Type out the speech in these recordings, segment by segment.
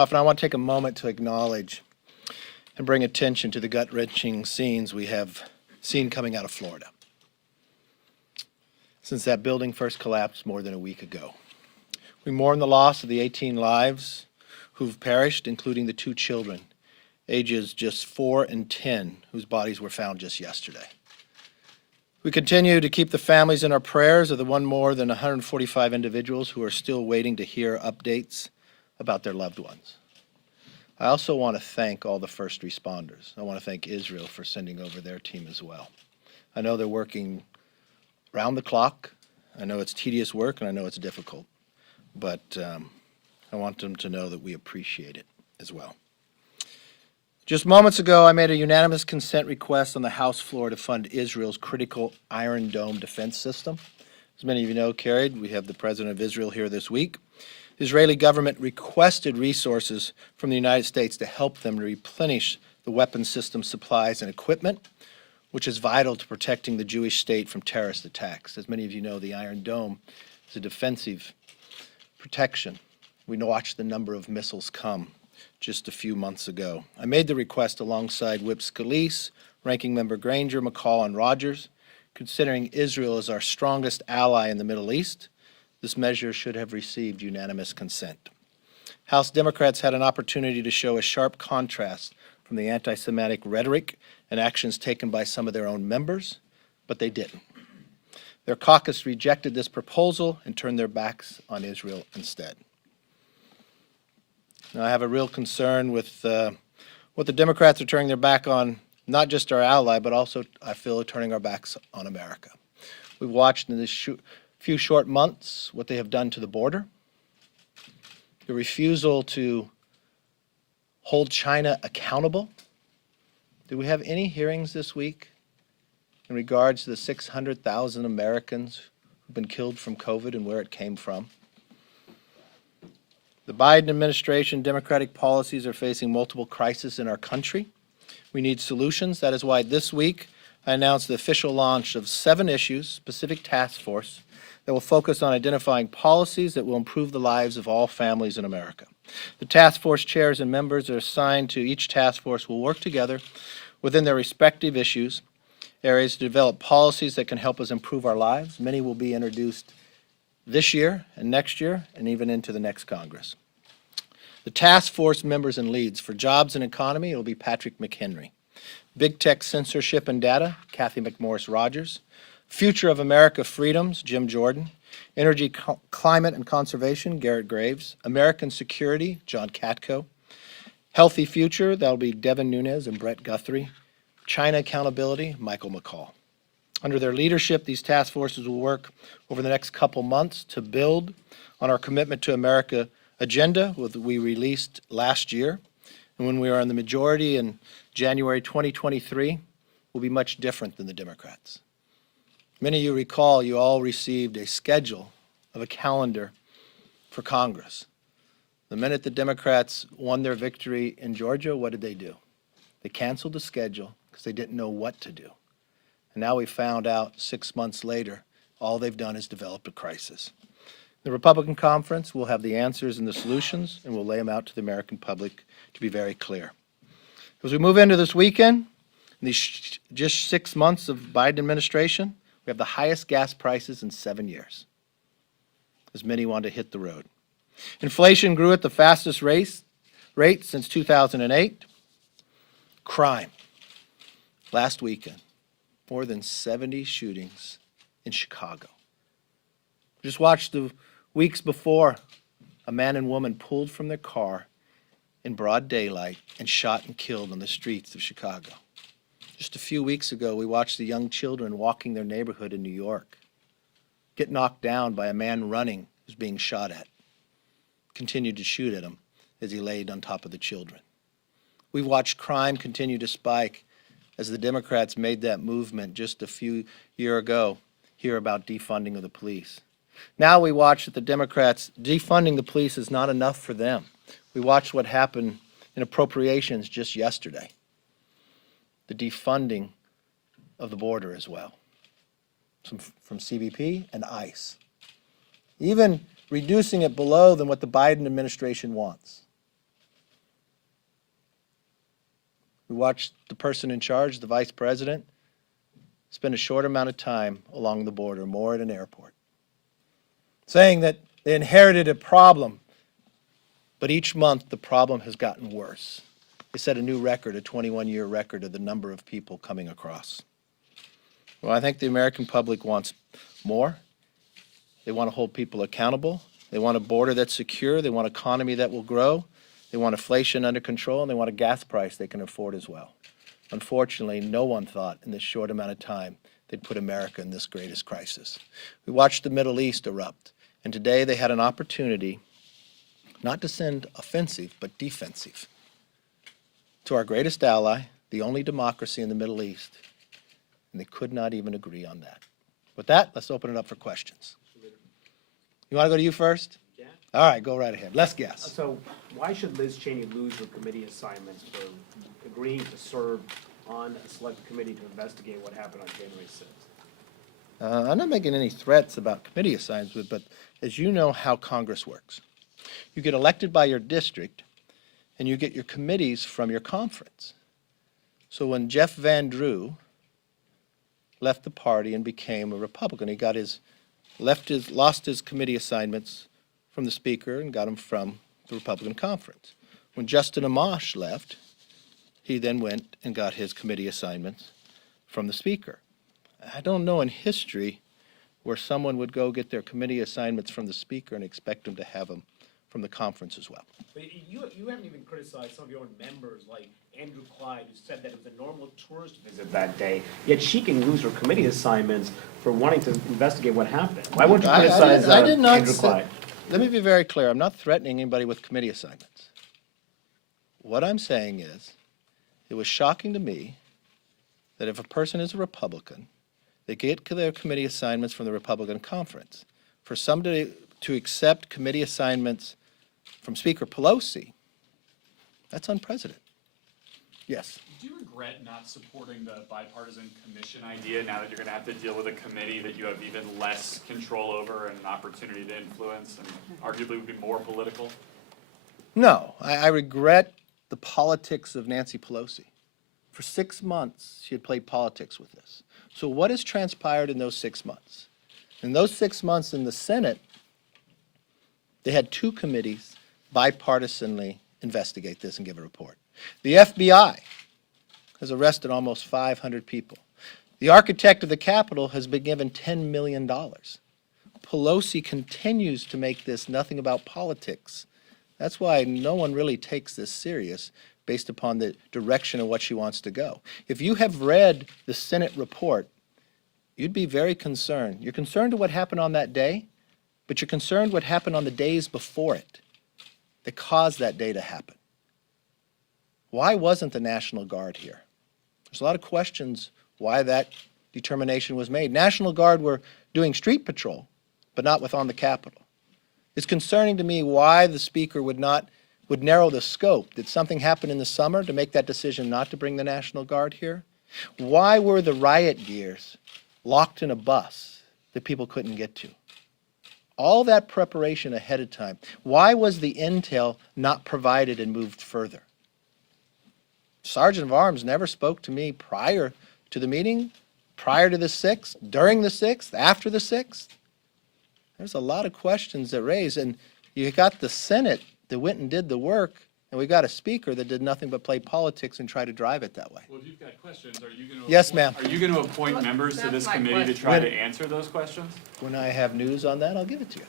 Often I want to take a moment to acknowledge and bring attention to the gut-wrenching scenes we have seen coming out of Florida since that building first collapsed more than a week ago. We mourn the loss of the 18 lives who've perished, including the 2 children, ages just 4 and 10, whose bodies were found just yesterday. We continue to keep the families in our prayers of the more than 145 individuals who are still waiting to hear updates about their loved ones. I also want to thank all the first responders. I want to thank Israel for sending over their team as well. I know they're working round the clock. I know it's tedious work and I know it's difficult, but I want them to know that we appreciate it as well. Just moments ago, I made a unanimous consent request on the House floor to fund Israel's critical Iron Dome defense system. As many of you know, carried, we have the President of Israel here this week. The Israeli government requested resources from the United States to help them replenish the weapons system supplies and equipment, which is vital to protecting the Jewish state from terrorist attacks. As many of you know, the Iron Dome is a defensive protection. We watched the number of missiles come just a few months ago. I made the request alongside Whip Scalise, Ranking Member Granger, McCall, and Rogers. Considering Israel as our strongest ally in the Middle East, this measure should have received unanimous consent. House Democrats had an opportunity to show a sharp contrast from the anti-Semitic rhetoric and actions taken by some of their own members, but they didn't. Their caucus rejected this proposal and turned their backs on Israel instead. Now, I have a real concern with what the Democrats are turning their back on, not just our ally, but also, I feel, turning our backs on America. We've watched in this few short months what they have done to the border, the refusal to hold China accountable. Did we have any hearings this week in regards to the 600,000 Americans who've been killed from COVID and where it came from? The Biden administration Democratic policies are facing multiple crises in our country. We need solutions. That is why this week I announced the official launch of 7 specific task force that will focus on identifying policies that will improve the lives of all families in America. The task force chairs and members are assigned to each task force will work together within their respective areas to develop policies that can help us improve our lives. Many will be introduced this year and next year and even into the next Congress. The task force members and leads for jobs and economy, it will be Patrick McHenry. Big tech censorship and data, Kathy McMorris Rogers. Future of America freedoms, Jim Jordan. Energy, climate, and conservation, Garrett Graves. American security, John Katko. Healthy future, that'll be Devin Nunes and Brett Guthrie. China accountability, Michael McCall. Under their leadership, these task forces will work over the next couple months to build on our commitment to America agenda that we released last year. And when we are in the majority in January 2023, we'll be much different than the Democrats. Many of you recall you all received a schedule of a calendar for Congress. The minute the Democrats won their victory in Georgia, what did they do? They canceled the schedule because they didn't know what to do. And now we found out 6 months later, all they've done is developed a crisis. The Republican conference will have the answers and the solutions, and we'll lay them out to the American public to be very clear. As we move into this weekend, in these just 6 months of Biden administration, we have the highest gas prices in 7 years, as many want to hit the road. Inflation grew at the fastest rate since 2008. Crime. Last weekend, more than 70 shootings in Chicago. Just watched the weeks before, a man and woman pulled from their car in broad daylight and shot and killed on the streets of Chicago. Just a few weeks ago, we watched the young children walking their neighborhood in New York get knocked down by a man running who's being shot at. Continued to shoot at him as he laid on top of the children. We watched crime continue to spike as the Democrats made that movement just a few years ago, hear about defunding of the police. Now we watch that the Democrats defunding the police is not enough for them. We watched what happened in appropriations just yesterday. The defunding of the border as well, from CBP and ICE. Even reducing it below than what the Biden administration wants. We watched the person in charge, the vice president, spend a short amount of time along the border, more at an airport, saying that they inherited a problem, but each month the problem has gotten worse. They set a new record, a 21-year record of the number of people coming across. Well, I think the American public wants more. They want to hold people accountable. They want a border that's secure. They want an economy that will grow. They want inflation under control, and they want a gas price they can afford as well. Unfortunately, no one thought in this short amount of time they'd put America in this greatest crisis. We watched the Middle East erupt, and today they had an opportunity not to send offensive, but defensive to our greatest ally, the only democracy in the Middle East, and they could not even agree on that. With that, let's open it up for questions. You want to go to you first? Yeah. All right, go right ahead. Let's guess. So why should Liz Cheney lose her committee assignments for agreeing to serve on a select committee to investigate what happened on January 6th? I'm not making any threats about committee assignments, but as you know how Congress works, you get elected by your district, and you get your committees from your conference. So when Jeff Van Drew left the party and became a Republican, he got lost his committee assignments from the Speaker and got them from the Republican conference. When Justin Amash left, he then went and got his committee assignments from the Speaker. I don't know in history where someone would go get their committee assignments from the Speaker and expect them to have them from the conference as well. But you haven't even criticized some of your own members, like Andrew Clyde, who said that it was a normal tourist visit that day, yet she can lose her committee assignments for wanting to investigate what happened. Why won't you criticize Andrew Clyde? Let me be very clear. I'm not threatening anybody with committee assignments. What I'm saying is, it was shocking to me that if a person is a Republican, they get their committee assignments from the Republican conference. For somebody to accept committee assignments from Speaker Pelosi, that's unprecedented. Yes. Do you regret not supporting the bipartisan commission idea now that you're going to have to deal with a committee that you have even less control over and an opportunity to influence and arguably would be more political? No, I regret the politics of Nancy Pelosi. For 6 months, she had played politics with this. So what has transpired in those 6 months? In those 6 months in the Senate, they had 2 committees bipartisanly investigate this and give a report. The FBI has arrested almost 500 people. The architect of the Capitol has been given $10 million. Pelosi continues to make this nothing about politics. That's why no one really takes this serious based upon the direction of what she wants to go. If you have read the Senate report, you'd be very concerned. You're concerned to what happened on that day, but you're concerned what happened on the days before it that caused that day to happen. Why wasn't the National Guard here? There's a lot of questions why that determination was made. National Guard were doing street patrol, but not within the Capitol. It's concerning to me why the Speaker would narrow the scope. Did something happen in the summer to make that decision not to bring the National Guard here? Why were the riot gears locked in a bus that people couldn't get to? All that preparation ahead of time. Why was the intel not provided and moved further? Sergeant of Arms never spoke to me prior to the meeting, prior to the 6th, during the 6th, after the 6th. There's a lot of questions that raise, and you got the Senate that went and did the work, and we got a Speaker that did nothing but play politics and try to drive it that way. Well, if you've got questions, are you going to Yes, ma'am. Are you going to appoint members to this committee to try to answer those questions? When I have news on that, I'll give it to you.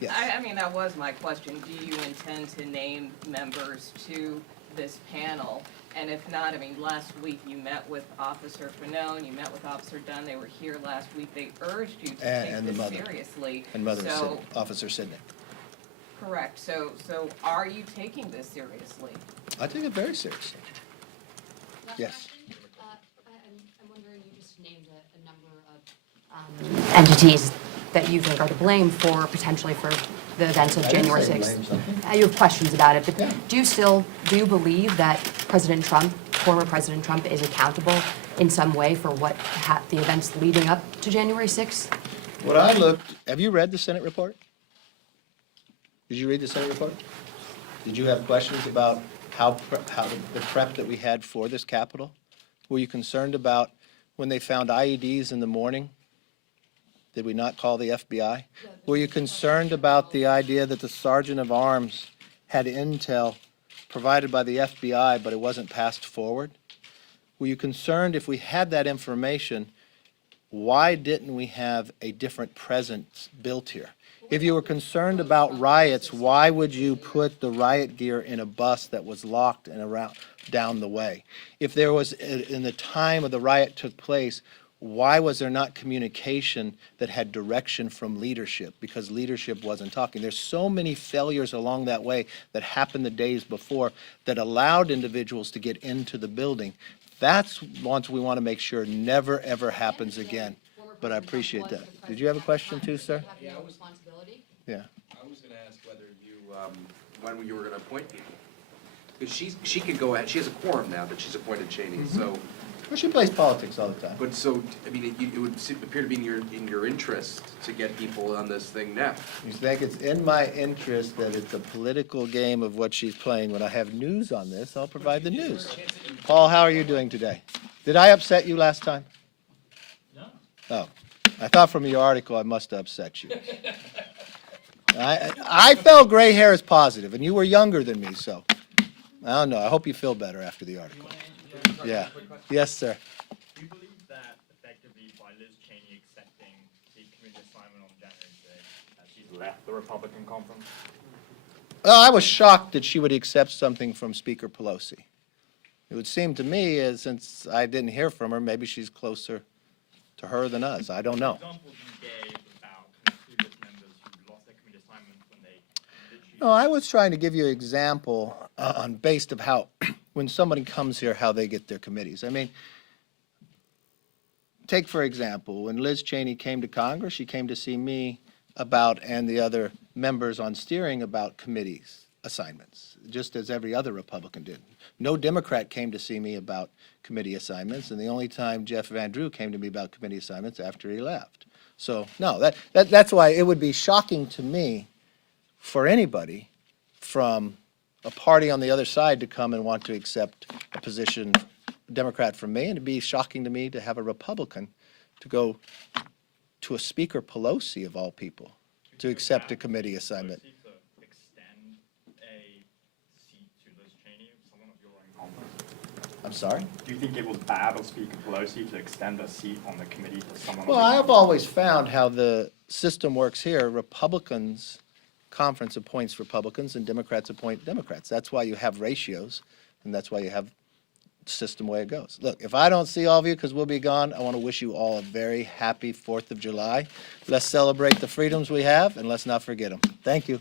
Yes. I mean, that was my question. Do you intend to name members to this panel? And if not, I mean, last week you met with Officer Fanone, you met with Officer Dunn, they were here last week. They urged you to take this seriously. And Officer Sidney. Correct. So are you taking this seriously? I take it very seriously. Last Yes. question. I'm wondering, you just named a number of entities that you think are to blame potentially for the events of January 6th. You have questions about it, but do you believe that former President Trump is accountable in some way for the events leading up to January 6th? Have you read the Senate report? Did you read the Senate report? Did you have questions about the prep that we had for this Capitol? Were you concerned about when they found IEDs in the morning? Did we not call the FBI? Were you concerned about the idea that the sergeant of arms had intel provided by the FBI, but it wasn't passed forward? Were you concerned if we had that information, why didn't we have a different presence built here? If you were concerned about riots, why would you put the riot gear in a bus that was locked and around down the way? If there was, in the time of the riot took place, why was there not communication that had direction from leadership? Because leadership wasn't talking. There's so many failures along that way that happened the days before that allowed individuals to get into the building. That's what we want to make sure never, ever happens again. But I appreciate that. Did you have a question too, sir? Yeah, responsibility. Yeah. I was gonna ask whether you, when you were gonna appoint people. Because she can go ahead, she has a quorum now that she's appointed Cheney, so, Well, she plays politics all the time. but so, I mean, it would appear to be in your interest to get people on this thing now. You think it's in my interest that it's a political game of what she's playing? When I have news on this, I'll provide the news. Paul, how are you doing today? Did I upset you last time? No. Oh, I thought from your article I must have upset you. I felt gray hair is positive, and you were younger than me, so I don't know. I hope you feel better after the article. Yeah. Yes, sir. Do you believe that effectively by Liz Cheney accepting the committee assignment on January 6th, that she's left the Republican conference? Well, I was shocked that she would accept something from Speaker Pelosi. It would seem to me, as since I didn't hear from her, maybe she's closer to her than us. I don't know. Examples you gave about previous members who lost their committee assignments when they literally. No, I was trying to give you an example on based of how, when somebody comes here, how they get their committees. I mean, take for example, when Liz Cheney came to Congress, she came to see me about, and the other members on steering about committees assignments, just as every other Republican did. No Democrat came to see me about committee assignments, and the only time Jeff Van Drew came to me about committee assignments after he left. So, no, that's why it would be shocking to me for anybody from a party on the other side to come and want to accept a position, Democrat from me, and it'd be shocking to me to have a Republican to go to a Speaker Pelosi of all people to accept a committee assignment. To extend a seat to Liz Cheney, someone of your own conference? I'm sorry? Do you think it was bad of Speaker Pelosi to extend a seat on the committee to someone? Well, I've always found how the system works here. Republicans, conference appoints Republicans and Democrats appoint Democrats. That's why you have ratios, and that's why you have the system way it goes. Look, if I don't see all of you because we'll be gone, I want to wish you all a very happy 4th of July. Let's celebrate the freedoms we have, and let's not forget them. Thank you.